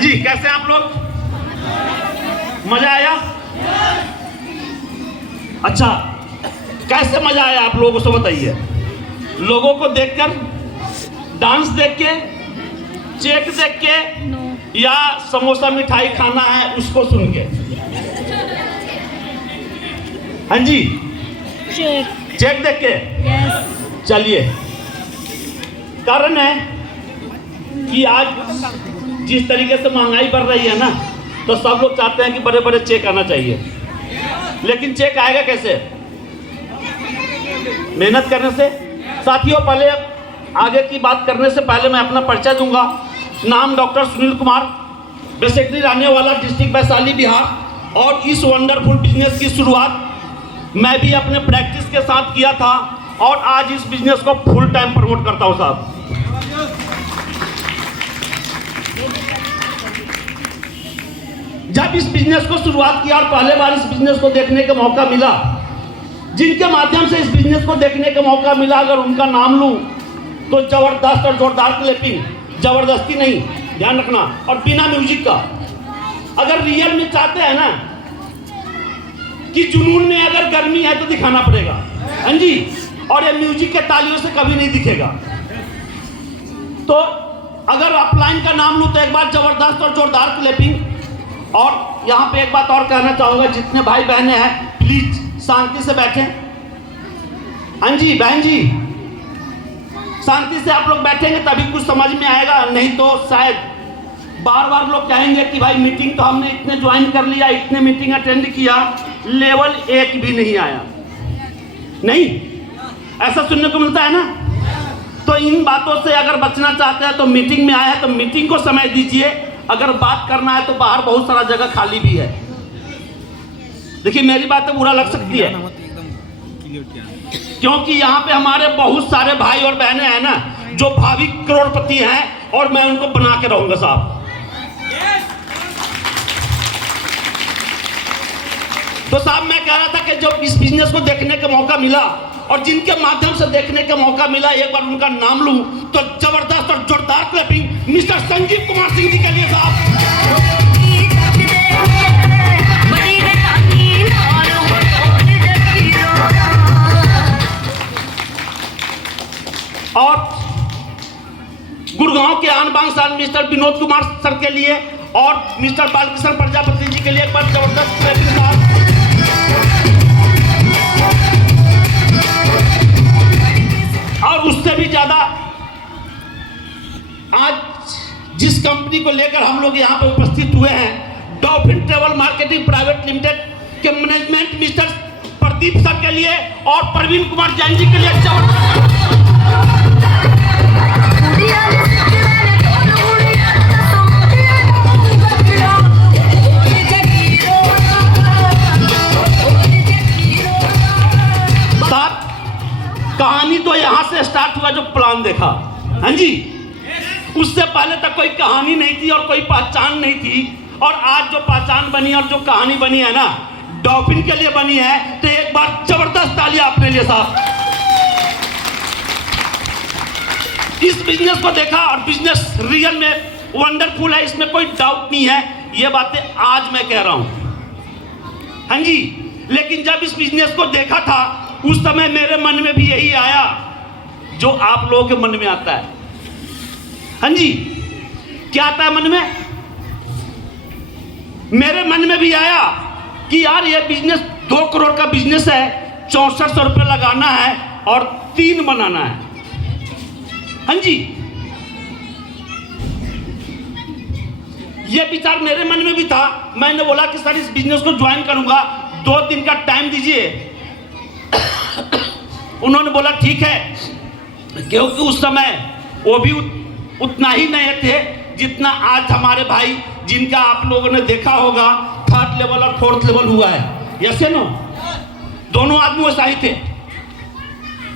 जी, कैसे आप लोग? मजा आया? अच्छा, कैसे मजा आया आप लोगों को बताइए। लोगों को देखकर, डांस देख के, चेक देख के, या समोसा मिठाई खाना है उसको सुन के? हाँ जी, चेक देख के। चलिए, कारण है कि आज जिस तरीके से महंगाई बढ़ रही है ना, तो सब लोग चाहते हैं कि बड़े बड़े चेक आना चाहिए। लेकिन चेक आएगा कैसे? मेहनत करने से। साथियों, पहले आगे की बात करने से पहले मैं अपना परिचय दूंगा। नाम डॉक्टर सुनील कुमार, बेसिकली रहने वाला डिस्ट्रिक्ट वैशाली बिहार। और इस वंडरफुल बिजनेस की शुरुआत मैं भी अपने प्रैक्टिस के साथ किया था और आज इस बिजनेस को फुल टाइम प्रमोट करता हूं साहब। जब इस बिजनेस को शुरुआत किया और पहले बार इस बिजनेस को देखने का मौका मिला, जिनके माध्यम से इस बिजनेस को देखने का मौका मिला, अगर उनका नाम लूं तो जबरदस्त और जोरदार क्लैपिंग, जबरदस्ती नहीं, ध्यान रखना, और बिना म्यूजिक का। अगर रियल में चाहते हैं ना कि जुनून में अगर गर्मी है तो दिखाना पड़ेगा, हाँ जी, और ये म्यूजिक के तालियों से कभी नहीं दिखेगा। तो अगर अपलाइन का नाम लूं तो एक बार जबरदस्त और जोरदार क्लैपिंग। और यहाँ पे एक बात और कहना चाहूंगा, जितने भाई बहनें हैं प्लीज शांति से बैठें। हाँ जी बहन जी, शांति से आप लोग बैठेंगे तभी कुछ समझ में आएगा, नहीं तो शायद बार बार लोग कहेंगे कि भाई मीटिंग तो हमने इतने ज्वाइन कर लिया, इतने मीटिंग अटेंड किया, लेवल 1 भी नहीं आया। नहीं, ऐसा सुनने को मिलता है ना। तो इन बातों से अगर बचना चाहते हैं तो मीटिंग में आए हैं तो मीटिंग को समय दीजिए। अगर बात करना है तो बाहर बहुत सारा जगह खाली भी है। देखिए, मेरी बातें बुरा लग सकती है क्योंकि यहाँ पे हमारे बहुत सारे भाई और बहनें हैं ना जो भावी करोड़पति हैं और मैं उनको बना के रहूंगा साहब। तो साहब, मैं कह रहा था कि जब इस बिजनेस को देखने का मौका मिला और जिनके माध्यम से देखने का मौका मिला, एक बार उनका नाम लूं तो जबरदस्त और जोरदार क्लैपिंग मिस्टर संजीव कुमार सिंह जी के लिए साहब। और गुड़गांव के आन बान शान मिस्टर विनोद कुमार सर के लिए और मिस्टर बालकृष्ण प्रजापति जी के लिए एक बार जबरदस्त क्लैपिंग साहब। और उससे भी ज्यादा आज जिस कंपनी को लेकर हम लोग यहाँ पे उपस्थित हुए हैं, dolphin travel marketing private limited के मैनेजमेंट मिस्टर प्रदीप सर के लिए और प्रवीण कुमार जैन जी के लिए कहानी तो यहां से स्टार्ट हुआ जो प्लान देखा, हाँ जी। उससे पहले तक कोई कहानी नहीं थी और कोई पहचान नहीं थी, और आज जो पहचान बनी और जो कहानी बनी है ना, डॉल्फिन के लिए बनी है। तो एक बार जबरदस्त तालियां अपने लिए साहब। इस बिजनेस को देखा और बिजनेस रियल में वंडरफुल है, इसमें कोई डाउट नहीं है। ये बातें आज मैं कह रहा हूं, हाँ जी। लेकिन जब इस बिजनेस को देखा था उस समय मेरे मन में भी यही आया जो आप लोगों के मन में आता है, हाँ जी। क्या आता है मन में? मेरे मन में भी आया कि यार ये बिजनेस 2 करोड़ का बिजनेस है, 6400 रुपये लगाना है और 3 बनाना है, हाँ जी। ये विचार मेरे मन में भी था। मैंने बोला कि सर इस बिजनेस को ज्वाइन करूंगा, 2 दिन का टाइम दीजिए। उन्होंने बोला ठीक है, क्योंकि उस समय वो भी उतना ही नहीं थे जितना आज हमारे भाई, जिनका आप लोगों ने देखा होगा 3rd लेवल और 4th लेवल हुआ है, यस नो, दोनों आदमी वैसा ही थे।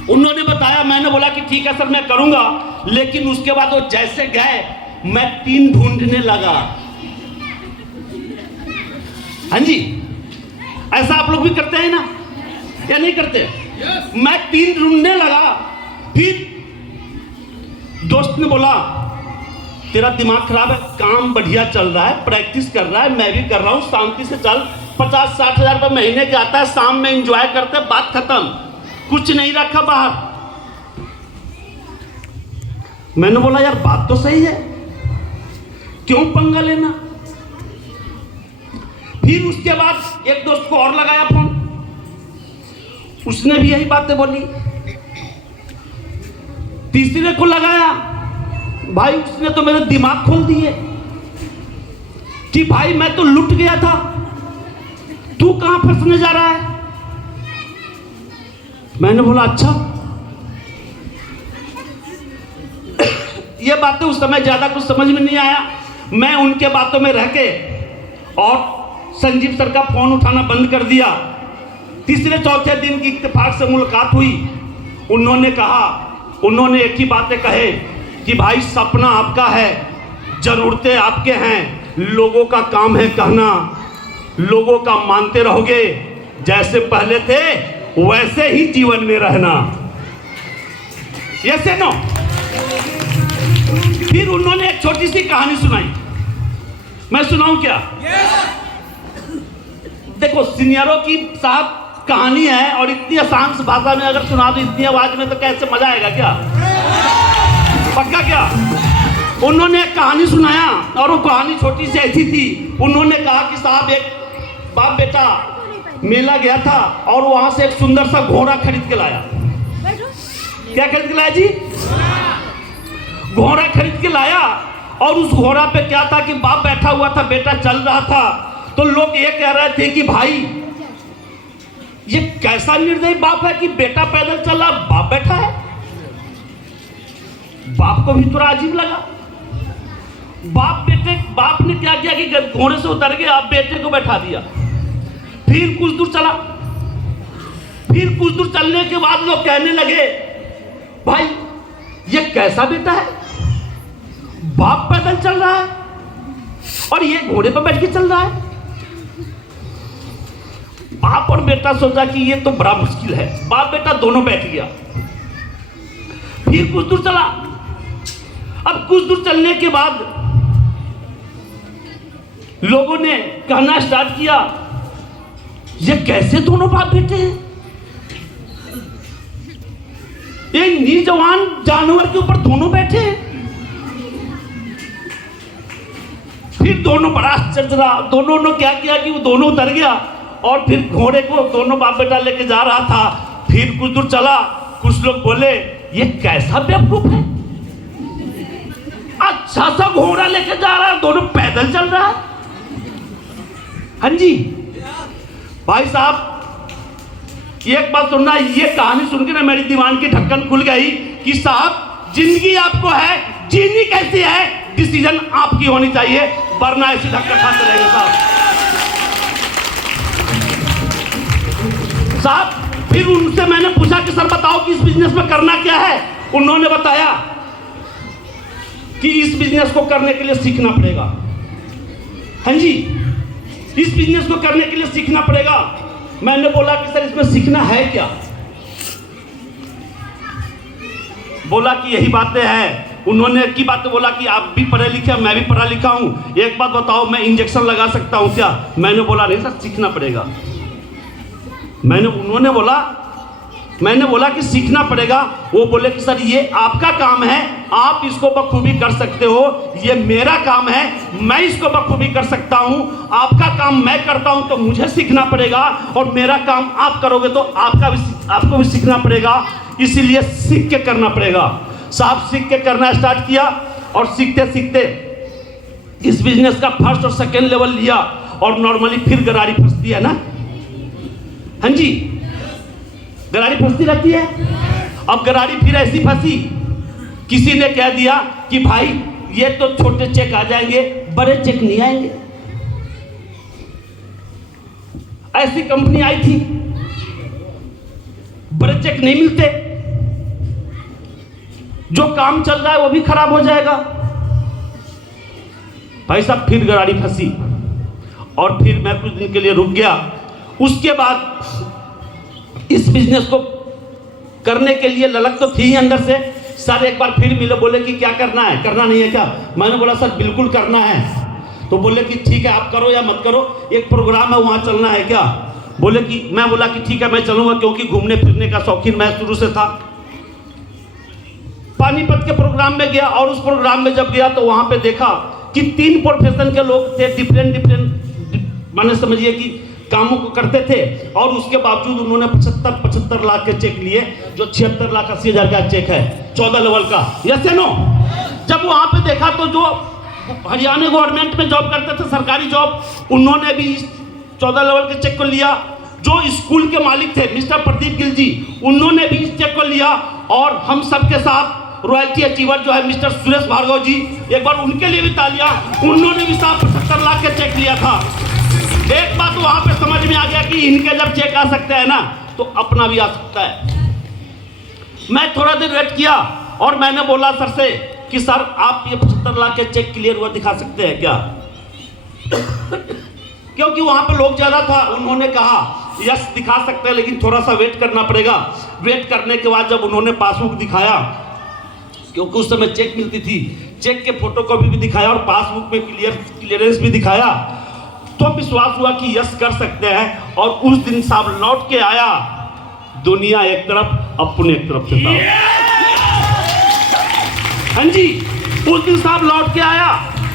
उन्होंने बताया, मैंने बोला कि ठीक है सर मैं करूंगा। लेकिन उसके बाद वो जैसे गए मैं 3 ढूंढने लगा, हाँ जी। ऐसा आप लोग भी करते हैं ना या नहीं करते? मैं 3 ढूंढने लगा। फिर दोस्त ने बोला तेरा दिमाग खराब है, काम बढ़िया चल रहा है, प्रैक्टिस कर रहा है, मैं भी कर रहा हूँ, शांति से चल, 50-60 हज़ार रुपये महीने के आता है, शाम में एंजॉय करते, बात खत्म, कुछ नहीं रखा बाहर। मैंने बोला यार बात तो सही है, क्यों पंगा लेना। फिर उसके बाद एक दोस्त को और लगाया फोन, उसने भी यही बातें बोली। तीसरे को लगाया, भाई उसने तो मेरे दिमाग खोल दिए कि भाई मैं तो लुट गया था, तू कहां फंसने जा रहा है। मैंने बोला अच्छा। ये बातें उस समय ज्यादा कुछ समझ में नहीं आया, मैं उनके बातों में रह के और संजीव सर का फोन उठाना बंद कर दिया। तीसरे चौथे दिन की इत्तेफाक से मुलाकात हुई, उन्होंने एक ही बातें कहे कि भाई सपना आपका है, जरूरतें आपके हैं, लोगों का काम है कहना, लोगों का मानते रहोगे, जैसे पहले थे वैसे ही जीवन में रहना। Yes no. फिर उन्होंने एक छोटी सी कहानी सुनाई, मैं सुनाऊं क्या? देखो सीनियरों की साहब कहानी है और इतनी आसान भाषा में अगर सुना दो, इतनी आवाज में, तो कैसे मजा आएगा क्या? पक्का क्या? उन्होंने एक कहानी सुनाया और वो कहानी छोटी सी ऐसी थी। उन्होंने कहा कि साहब एक बाप बेटा मेला गया था और वहां से एक सुंदर सा घोड़ा खरीद के लाया। क्या खरीद के लाया जी? घोड़ा खरीद के लाया। और उस घोड़ा पे क्या था कि बाप बैठा हुआ था, बेटा चल रहा था। तो लोग ये कह रहे थे कि भाई ये कैसा निर्दयी बाप है कि बेटा पैदल चल रहा, बाप बैठा है। बाप को भी थोड़ा अजीब लगा। बाप ने क्या किया कि घोड़े से उतर गया, बेटे को बैठा दिया। फिर कुछ दूर चला, फिर कुछ दूर चलने के बाद लोग कहने लगे भाई ये कैसा बेटा है, बाप पैदल चल रहा है और ये घोड़े पर बैठ के चल रहा है। बाप और बेटा सोचा कि ये तो बड़ा मुश्किल है, बाप बेटा दोनों बैठ गया। फिर कुछ दूर चला। अब कुछ दूर चलने के बाद लोगों ने कहना स्टार्ट किया ये कैसे दोनों बाप बेटे हैं, एक निर्जवान जानवर के ऊपर दोनों बैठे हैं। फिर दोनों बड़ा आश्चर्य रहा। दोनों ने क्या किया कि वो दोनों उतर गया और फिर घोड़े को दोनों बाप बेटा लेके जा रहा था। फिर कुछ दूर चला, कुछ लोग बोले ये कैसा बेवकूफ है, अच्छा सा घोड़ा लेके जा रहा है, दोनों पैदल चल रहा है। हाँ जी भाई साहब, एक बात सुनना, ये कहानी सुन के ना मेरी दीवान की ढक्कन खुल गई कि साहब जिंदगी आपको है, जीनी कैसी है, डिसीजन आपकी होनी चाहिए, वरना ऐसी धक्का खाते रहेंगे साहब। फिर उनसे मैंने पूछा कि सर बताओ कि इस बिजनेस में करना क्या है। उन्होंने बताया कि इस बिजनेस को करने के लिए सीखना पड़ेगा। हाँ जी, इस बिजनेस को करने के लिए सीखना पड़ेगा। मैंने बोला कि सर इसमें सीखना है क्या? बोला कि यही बातें हैं। उन्होंने एक ही बात बोला कि आप भी पढ़े लिखे, मैं भी पढ़ा लिखा हूं, एक बात बताओ मैं इंजेक्शन लगा सकता हूं क्या? मैंने बोला नहीं सर सीखना पड़ेगा। मैंने बोला कि सीखना पड़ेगा। वो बोले कि सर ये आपका काम है, आप इसको बखूबी कर सकते हो, ये मेरा काम है, मैं इसको बखूबी कर सकता हूं। आपका काम मैं करता हूं तो मुझे सीखना पड़ेगा और मेरा काम आप करोगे तो आपको भी सीखना पड़ेगा, इसीलिए सीख के करना पड़ेगा। साहब सीख के करना स्टार्ट किया और सीखते सीखते इस बिजनेस का फर्स्ट और सेकेंड लेवल लिया। और नॉर्मली फिर गरारी फंसती है ना, हाँ जी गरारी फंसती रहती है। अब गरारी फिर ऐसी फंसी, किसी ने कह दिया कि भाई ये तो छोटे चेक आ जाएंगे, बड़े चेक नहीं आएंगे। ऐसी कंपनी आई थी, बड़े चेक नहीं मिलते, जो काम चल रहा है वो भी खराब हो जाएगा। भाई साहब फिर गरारी फंसी और फिर मैं कुछ दिन के लिए रुक गया। उसके बाद इस बिजनेस को करने के लिए ललक तो थी ही अंदर से सर एक बार फिर मिले, बोले कि क्या करना है, करना नहीं है क्या? मैंने बोला सर बिल्कुल करना है। तो बोले कि ठीक है आप करो या मत करो, एक प्रोग्राम है वहाँ चलना है क्या? बोले कि मैं बोला कि ठीक है मैं चलूँगा, क्योंकि घूमने फिरने का शौकीन मैं शुरू से था। पानीपत के प्रोग्राम में गया और उस प्रोग्राम में जब गया तो वहाँ पे देखा कि 3 प्रोफेशन के लोग थे, डिफरेंट माने समझिए कि कामों को करते थे, और उसके बावजूद उन्होंने 75 लाख के चेक लिए, जो 76,80,000 का चेक है 14 लेवल का। यस या नो? जब वहाँ पे देखा तो जो हरियाणा गवर्नमेंट में जॉब करते थे, सरकारी जॉब, उन्होंने भी 14 लेवल के चेक को लिया। जो स्कूल के मालिक थे मिस्टर प्रदीप गिल जी, उन्होंने भी इस चेक को लिया। और हम सबके साथ रॉयल्टी अचीवर जो है मिस्टर सुरेश भार्गव जी, एक बार उनके लिए भी तालियां, उन्होंने भी 75 लाख के चेक लिया था। एक बात वहां पे समझ में आ गया कि इनके जब चेक आ सकते हैं ना, तो अपना भी आ सकता है। मैं थोड़ा देर वेट किया और मैंने बोला सर से कि सर आप ये 75 लाख के चेक क्लियर हुआ दिखा सकते हैं क्या? क्योंकि वहां पे लोग ज्यादा था। उन्होंने कहा यस दिखा सकते हैं, लेकिन थोड़ा सा वेट करना पड़ेगा। वेट करने के बाद जब उन्होंने पासबुक दिखाया, क्योंकि उस समय चेक मिलती थी, चेक के फोटोकॉपी भी दिखाया और पासबुक में क्लियरेंस भी दिखाया, तो विश्वास हुआ कि यस कर सकते हैं। और उस दिन साहब लौट के आया, दुनिया एक तरफ अपने एक तरफ से साहब। हाँ जी, उस दिन साहब लौट के आया।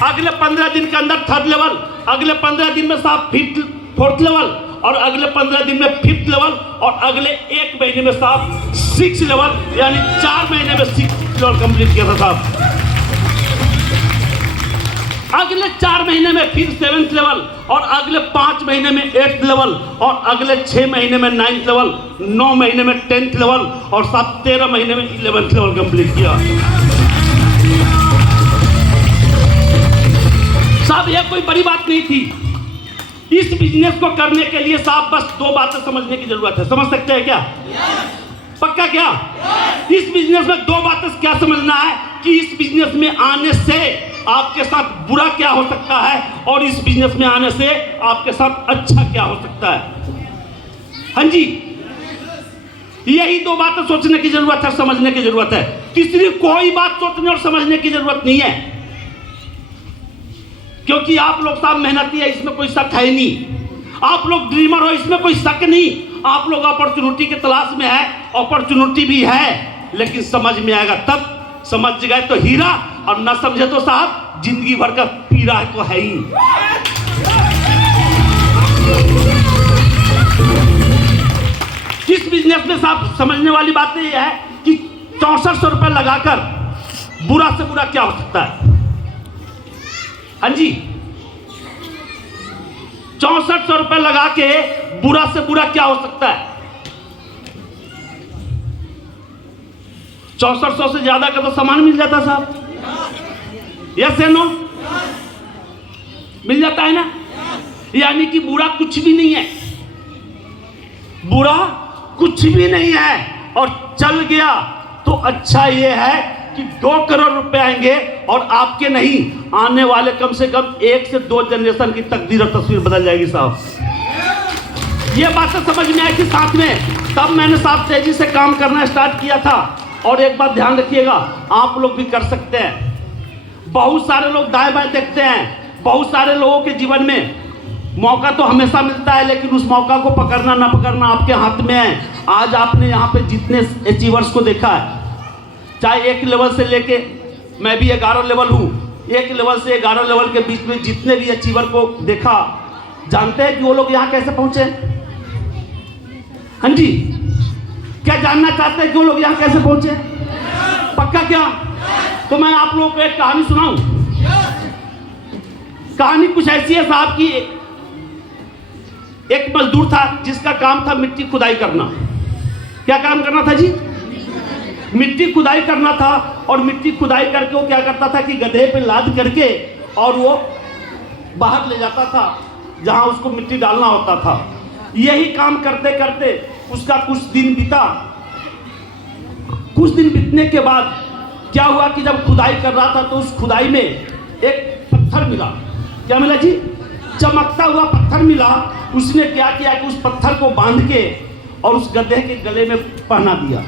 अगले 15 दिन के अंदर 3rd लेवल, अगले 15 दिन में साहब 4th लेवल, और अगले 15 दिन में 5th लेवल, और अगले 1 महीने में साहब 6th लेवल, यानी 4 महीने में 6th लेवल कंप्लीट किया था साहब। अगले 4 महीने में फिर 7th लेवल, और अगले 5 महीने में 8th लेवल, और अगले 6 महीने में 9th लेवल, 9 महीने में 10th लेवल, और साहब 13 महीने में 11th लेवल कंप्लीट किया। साहब ये कोई बड़ी बात नहीं थी। इस बिजनेस को करने के लिए साहब बस 2 बातें समझने की जरूरत है। समझ सकते हैं क्या? पक्का क्या? इस बिजनेस में 2 बातें क्या समझना है कि इस बिजनेस में आने से आपके साथ बुरा क्या हो सकता है, और इस बिजनेस में आने से आपके साथ अच्छा क्या हो सकता है। हाँ जी, यही 2 बातें सोचने की जरूरत है, समझने की जरूरत है। तीसरी कोई बात सोचने और समझने की जरूरत नहीं है, क्योंकि आप लोग साहब मेहनती है, इसमें कोई शक है नहीं। आप लोग ड्रीमर हो, इसमें कोई शक नहीं। आप लोग अपॉर्चुनिटी के तलाश में है, अपॉर्चुनिटी भी है, लेकिन समझ में आएगा तब। समझ गए तो हीरा, और ना समझे तो साहब जिंदगी भर का पीरा तो है ही। इस बिजनेस में साहब समझने वाली बात यह है कि 6400 रुपए लगाकर बुरा से बुरा क्या हो सकता है। हाँ जी, 6400 रुपए लगा के बुरा से बुरा क्या हो सकता है। 6400 से ज्यादा का तो सामान मिल जाता साहब। यस या नो? मिल जाता है ना? यानी कि बुरा कुछ भी नहीं है, बुरा कुछ भी नहीं है। और चल गया तो अच्छा ये है कि 2 करोड़ रुपए आएंगे, और आपके नहीं, आने वाले कम से कम 1 से 2 जनरेशन की तकदीर और तस्वीर बदल जाएगी साहब। ये बातें समझ में आई थी साथ में, तब मैंने साहब तेजी से काम करना स्टार्ट किया था। और एक बात ध्यान रखिएगा, आप लोग भी कर सकते हैं। बहुत सारे लोग दाएं बाएं देखते हैं। बहुत सारे लोगों के जीवन में मौका तो हमेशा मिलता है, लेकिन उस मौका को पकड़ना ना पकड़ना आपके हाथ में है। आज आपने यहाँ पे जितने अचीवर्स को देखा है, चाहे 1 लेवल से लेके, मैं भी 11 लेवल हूँ, 1 लेवल से 11 लेवल के बीच में जितने भी अचीवर को देखा, जानते हैं कि वो लोग यहाँ कैसे पहुंचे? हाँ जी, क्या जानना चाहते हैं कि वो लोग यहाँ कैसे पहुंचे? पक्का क्या? तो मैं आप लोगों को एक कहानी सुनाऊं। कहानी कुछ ऐसी है साहब की, एक मजदूर था जिसका काम था मिट्टी खुदाई करना। क्या काम करना था जी? मिट्टी खुदाई करना था। और मिट्टी खुदाई करके वो क्या करता था कि गधे पे लाद करके और वो बाहर ले जाता था जहां उसको मिट्टी डालना होता था। यही काम करते करते उसका कुछ दिन बीता। कुछ दिन बीतने के बाद क्या हुआ कि जब खुदाई कर रहा था तो उस खुदाई में एक पत्थर मिला। क्या मिला जी? चमकता हुआ पत्थर मिला। उसने क्या किया कि उस पत्थर को बांध के और उस गधे के गले में पहना दिया।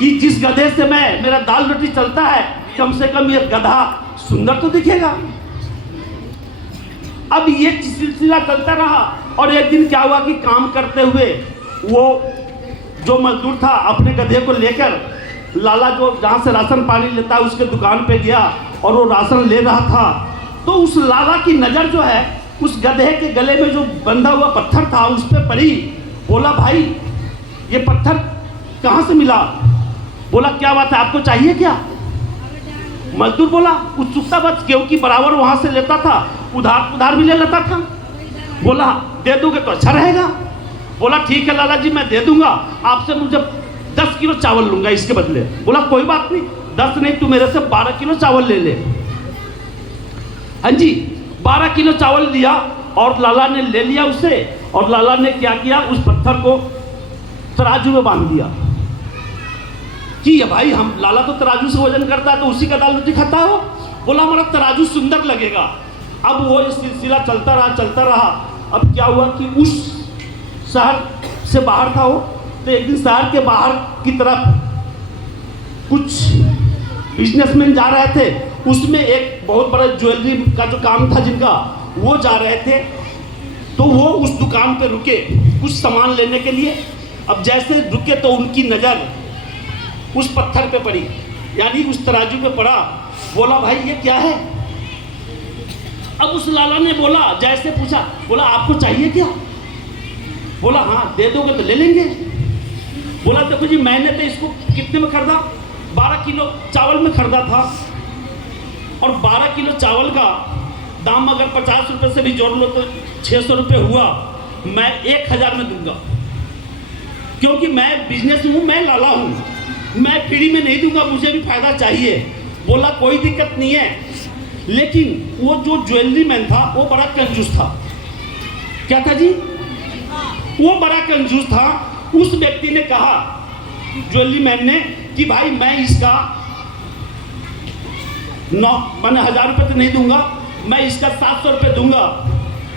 कि जिस गधे से मेरा दाल रोटी चलता है, कम से कम ये गधा सुंदर तो दिखेगा। अब ये सिलसिला चलता रहा और एक दिन क्या हुआ कि काम करते हुए वो जो मजदूर था अपने गधे को लेकर लाला जो जहाँ से राशन पानी लेता है उसके दुकान पे गया और वो राशन ले रहा था। तो उस लाला की नज़र जो है उस गधे के गले में जो बंधा हुआ पत्थर था उस पर पड़ी। बोला भाई ये पत्थर कहाँ से मिला? बोला क्या बात है, आपको चाहिए क्या? मजदूर बोला उत्सुकता बस, क्योंकि बराबर वहाँ से लेता था, उधार भी ले लेता था। बोला दे दोगे तो अच्छा रहेगा। बोला ठीक है लाला जी मैं दे दूंगा, आपसे मुझे 10 किलो चावल लूंगा इसके बदले। बोला कोई बात नहीं, 10 नहीं तू मेरे से 12 किलो चावल ले ले। हाँ जी 12 किलो चावल लिया और लाला ने ले लिया उसे। और लाला ने क्या किया, उस पत्थर को तराजू में बांध दिया कि ये भाई हम लाला तो तराजू से वजन करता है तो उसी का दाल रोटी खाता हो। बोला हमारा तराजू सुंदर लगेगा। अब वो सिलसिला चलता रहा। अब क्या हुआ कि उस शहर से बाहर था वो, तो एक दिन शहर के बाहर की तरफ कुछ बिजनेसमैन जा रहे थे, उसमें एक बहुत बड़ा ज्वेलरी का जो काम था जिनका, वो जा रहे थे। तो वो उस दुकान पे रुके कुछ सामान लेने के लिए। अब जैसे रुके तो उनकी नज़र उस पत्थर पे पड़ी, यानी उस तराजू पे पड़ा। बोला भाई ये क्या है? अब उस लाला ने बोला, जैसे पूछा, बोला आपको चाहिए क्या? बोला हाँ दे दोगे तो ले लेंगे। बोला देखो जी मैंने तो इसको कितने में खरीदा, 12 किलो चावल में खरीदा था, और 12 किलो चावल का दाम अगर 50 रुपये से भी जोड़ लो तो 600 रुपये हुआ। मैं 1000 में दूंगा, क्योंकि मैं बिजनेस हूँ, मैं लाला हूँ, मैं फ्री में नहीं दूंगा, मुझे भी फायदा चाहिए। बोला कोई दिक्कत नहीं है। लेकिन वो जो ज्वेलरी मैन था वो बड़ा कंजूस था। क्या था जी? वो बड़ा कंजूस था। उस व्यक्ति ने कहा ज्वेलरी मैन ने कि भाई मैं इसका मैंने 1000 रुपये तो नहीं दूंगा, मैं इसका 700 रुपये दूंगा।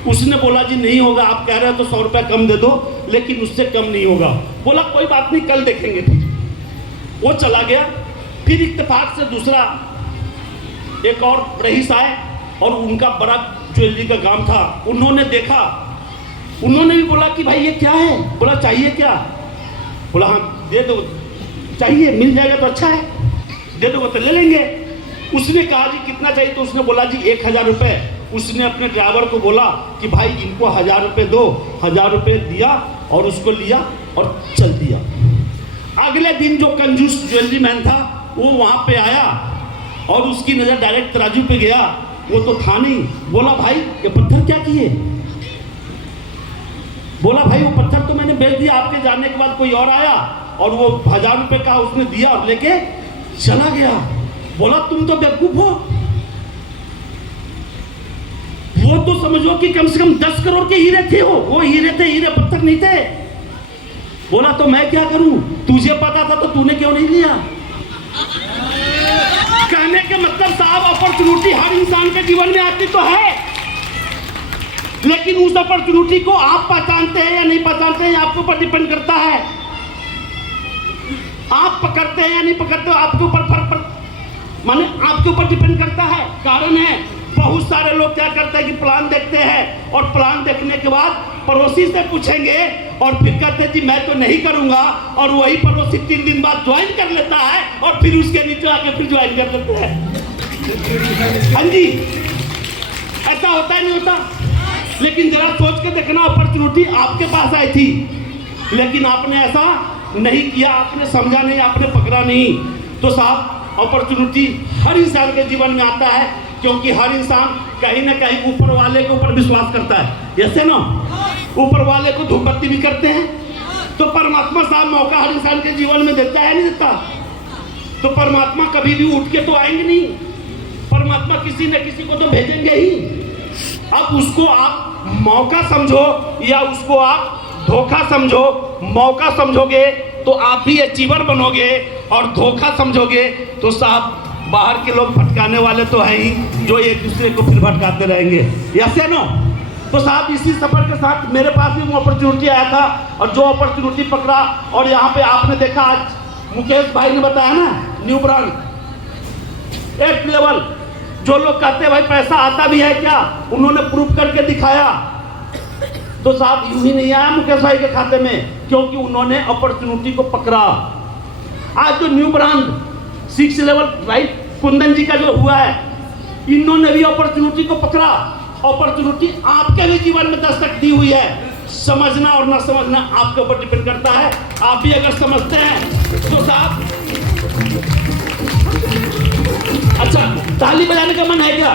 उसने बोला जी नहीं होगा, आप कह रहे हो तो 100 रुपये कम दे दो, लेकिन उससे कम नहीं होगा। बोला कोई बात नहीं कल देखेंगे। वो चला गया। फिर इत्तेफाक से दूसरा एक और रईस आए और उनका बड़ा ज्वेलरी का काम था। उन्होंने देखा, उन्होंने भी बोला कि भाई ये क्या है? बोला चाहिए क्या? बोला हाँ दे दो, चाहिए मिल जाएगा तो अच्छा है, दे दो तो ले लेंगे। उसने कहा जी कितना चाहिए? तो उसने बोला जी 1000 रुपये। उसने अपने ड्राइवर को बोला कि भाई इनको 1000 रुपये दो। 1000 रुपये दिया और उसको लिया और चल दिया। अगले दिन जो कंजूस ज्वेलरी मैन था वो वहाँ पे आया और उसकी नज़र डायरेक्ट तराजू पे गया। वो तो था नहीं। बोला भाई ये पत्थर क्या किए? बोला भाई वो पत्थर तो मैंने बेच दिया, आपके जाने के बाद कोई और आया और वो 1000 रुपये का उसने दिया और लेके चला गया। बोला तुम तो बेवकूफ हो, वो तो समझो कि कम से कम 10 करोड़ के हीरे थे, वो हीरे थे, हीरे पत्थर नहीं थे। बोला तो मैं क्या करूं, तुझे पता था तो तूने क्यों नहीं लिया? कहने के मतलब साहब अपॉर्चुनिटी हर इंसान के जीवन में आती तो है, लेकिन उस अपॉर्चुनिटी को आप पहचानते हैं या नहीं पहचानते हैं आपके ऊपर डिपेंड करता है। आप पकड़ते हैं या नहीं पकड़ते हो आपके ऊपर फर्क माने आपके ऊपर डिपेंड करता है। कारण है बहुत सारे लोग क्या करते हैं कि प्लान देखते हैं और प्लान देखने के बाद पड़ोसी से पूछेंगे और फिर कहते हैं जी मैं तो नहीं करूंगा, और वही पड़ोसी 3 दिन बाद ज्वाइन कर लेता है और फिर उसके नीचे आके फिर ज्वाइन कर लेते हैं। हाँ जी ऐसा होता है नहीं होता? लेकिन जरा सोच के देखना, अपॉर्चुनिटी आपके पास आई थी लेकिन आपने ऐसा नहीं किया, आपने समझा नहीं, आपने पकड़ा नहीं। तो साहब अपॉर्चुनिटी हर इंसान के जीवन में आता है, क्योंकि हर इंसान कहीं ना कहीं ऊपर वाले के ऊपर विश्वास करता है। ऐसे ना ऊपर वाले को धूप बत्ती भी करते हैं, तो परमात्मा साहब मौका हर इंसान के जीवन में देता है नहीं देता? तो परमात्मा कभी भी उठ के तो आएंगे नहीं, परमात्मा किसी न किसी को तो भेजेंगे ही। अब उसको आप मौका समझो या उसको आप धोखा समझो। मौका समझोगे तो आप भी अचीवर बनोगे, और धोखा समझोगे तो साहब बाहर के लोग भटकाने वाले तो हैं ही, जो एक दूसरे को फिर भटकाते रहेंगे। ऐसे नो तो साहब इसी सफर के साथ मेरे पास भी वो अपॉर्चुनिटी आया था, और जो अपॉर्चुनिटी पकड़ा, और यहाँ पे आपने देखा आज मुकेश भाई ने बताया ना, न्यू ब्रांड 8th लेवल। जो लोग कहते हैं भाई पैसा आता भी है क्या, उन्होंने प्रूव करके दिखाया। तो साहब यूं ही नहीं आया मुकेश भाई के खाते में, क्योंकि उन्होंने अपॉर्चुनिटी को पकड़ा। आज जो न्यू ब्रांड 6th लेवल भाई कुंदन जी का जो हुआ है, इन्होंने भी अपॉर्चुनिटी को पकड़ा। अपॉर्चुनिटी आपके भी जीवन में दस्तक दी हुई है। समझना और ना समझना आपके ऊपर डिपेंड करता है। आप भी अगर समझते हैं तो साहब, अच्छा ताली बजाने का मन है क्या?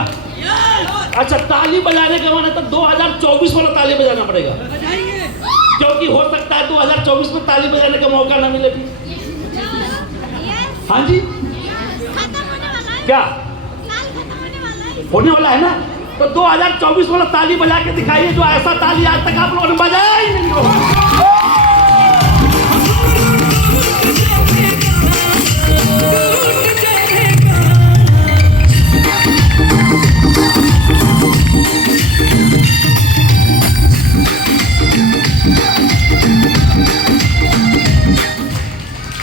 अच्छा ताली बजाने का मन है तो 2024 वाला ताली बजाना पड़ेगा, क्योंकि हो सकता है 2024 में ताली बजाने का मौका ना मिले भी। हाँ जी, क्या होने वाला है ना, तो 2024 वाला ताली बजा के दिखाइए, जो ऐसा ताली आज तक आप लोगों ने बजाया ही नहीं होगा।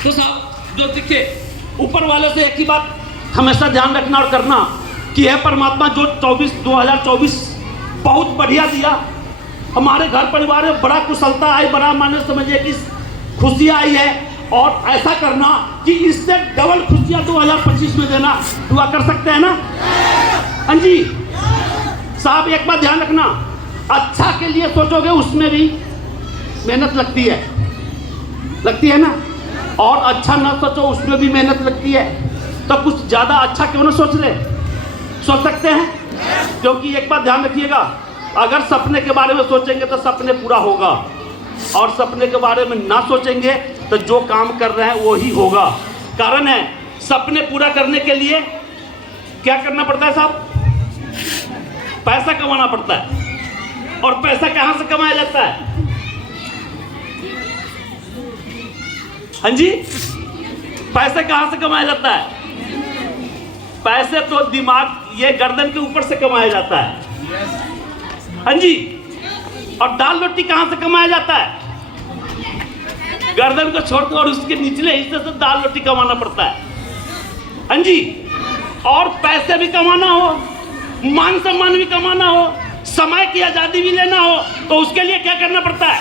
तो साहब जो दिखे, ऊपर वाले से एक ही बात हमेशा ध्यान रखना और करना कि है परमात्मा जो 2024 बहुत बढ़िया दिया, हमारे घर परिवार में बड़ा कुशलता आई, बड़ा माने समझिए कि खुशियाँ आई है, और ऐसा करना कि इससे डबल खुशियाँ 2025 में देना। दुआ कर सकते हैं ना? हाँ जी साहब, एक बात ध्यान रखना, अच्छा के लिए सोचोगे उसमें भी मेहनत लगती है ना, और अच्छा ना सोचो उसमें भी मेहनत लगती है। तो कुछ ज़्यादा अच्छा क्यों ना सोच सकते हैं, क्योंकि एक बात ध्यान रखिएगा, अगर सपने के बारे में सोचेंगे तो सपने पूरा होगा, और सपने के बारे में ना सोचेंगे तो जो काम कर रहे हैं वो ही होगा। कारण है, सपने पूरा करने के लिए क्या करना पड़ता है साहब? पैसा कमाना पड़ता है। और पैसा कहाँ से कमाया जाता है? हाँ जी, पैसे कहाँ से कमाया जाता है? पैसे तो दिमाग, ये गर्दन के ऊपर से कमाया जाता है। हाँ जी, और दाल रोटी कहाँ से कमाया जाता है? गर्दन को छोड़कर और उसके निचले हिस्से से दाल रोटी कमाना पड़ता है। हाँ जी, और पैसे भी कमाना हो, मान सम्मान भी कमाना हो, समय की आजादी भी लेना हो, तो उसके लिए क्या करना पड़ता है?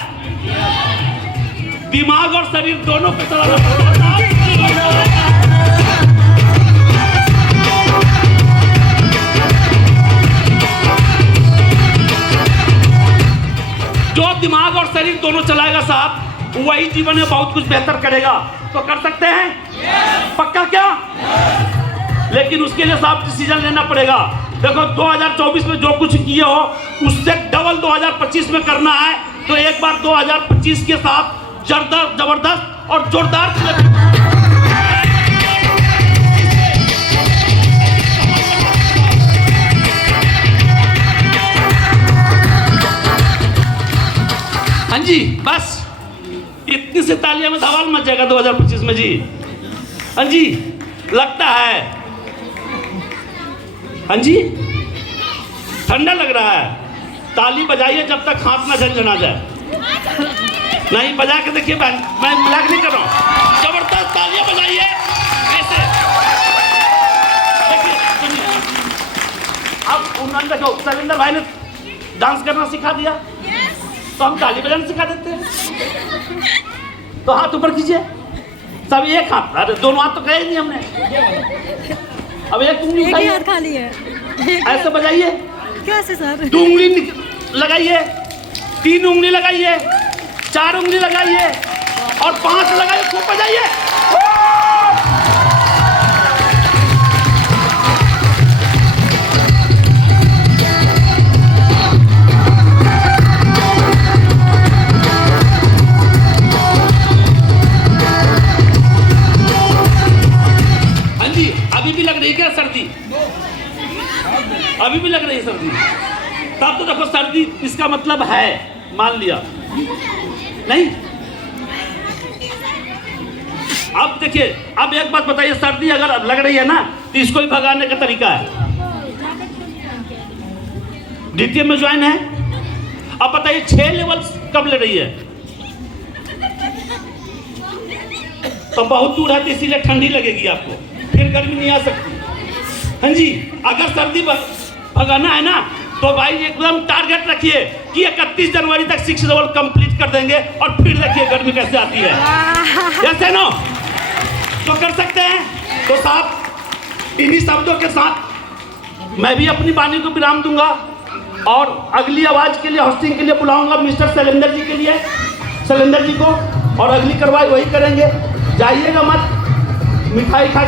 दिमाग और शरीर दोनों पे चलाना पड़ता है। जो दिमाग और शरीर दोनों चलाएगा साहब, वही जीवन में बहुत कुछ बेहतर करेगा। तो कर सकते हैं? पक्का क्या? लेकिन उसके लिए साहब डिसीजन लेना पड़ेगा। देखो 2024 में जो कुछ किए हो उससे डबल 2025 में करना है। तो एक बार 2025 के साथ जबरदस्त और जोरदार हाँ जी, बस इतनी सी तालियां में धमाल मच जाएगा 2025 में जी। हाँ जी, लगता है। हाँ जी, ठंडा लग रहा है। ताली बजाइए जब तक हाथ ना झनझना जाए। नहीं, बजा के देखिए, मैं मजाक नहीं कर रहा हूँ। जबरदस्त तालियां बजाइए ऐसे। अब उन्होंने देखो शैलेंद्र भाई ने डांस करना सिखा दिया, तो हम ताली बजाना सिखा देते हैं। तो हाथ ऊपर कीजिए सब, एक हाथ, अरे दोनों हाथ तो कहे नहीं हमने। अब एक उंगली उठाइए, खाली है, ऐसे बजाइए। कैसे सर? 2 उंगली लगाइए, 3 उंगली लगाइए, 4 उंगली लगाइए और 5 लगाइए, खूब बजाइए। हाँ जी, अभी भी लग रही है क्या सर्दी? अभी भी लग रही है सर्दी? तब तो देखो सर्दी इसका मतलब है, मान लिया नहीं। अब देखिए, अब एक बात बताइए, सर्दी अगर लग रही है ना तो इसको ही भगाने का तरीका है। द्वितीय में ज्वाइन है। अब बताइए 6 लेवल कब ले रही है? तो बहुत दूर है तो इसीलिए ठंडी लगेगी आपको, फिर गर्मी नहीं आ सकती। हाँ जी, अगर सर्दी भगाना है ना तो भाई एकदम टारगेट रखिए कि 31 जनवरी तक 6 लेवल कंप्लीट कर देंगे और फिर देखिए गर्मी कैसे आती है। ऐसे नो तो कर सकते हैं। तो साहब इन्हीं शब्दों के साथ मैं भी अपनी वाणी को विराम दूंगा और अगली आवाज के लिए होस्टिंग के लिए बुलाऊंगा मिस्टर शैलेंद्र जी के लिए, शैलेंद्र जी को, और अगली कार्रवाई वही करेंगे। जाइएगा मत, मिठाई खा